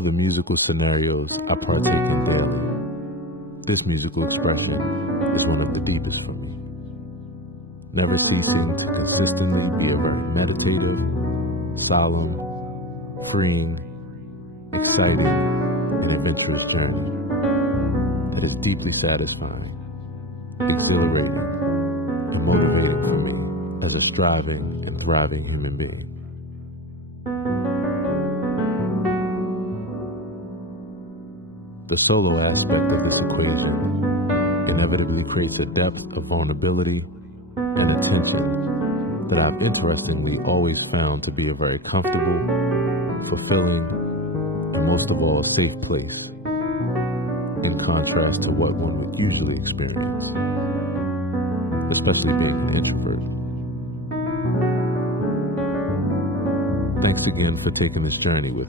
all the musical scenarios I partake in daily, this musical expression is one of the deepest for me. Never ceasing to consistently be a very meditative, solemn, freeing, exciting, and adventurous journey that is deeply satisfying, exhilarating, and motivating for me as a striving and thriving human being. The solo aspect of this equation inevitably creates a depth of vulnerability and attention that I've interestingly always found to be a very comfortable, fulfilling, and most of all, a safe place, in contrast to what one would usually experience, especially being an introvert. Thanks again for taking this journey with me.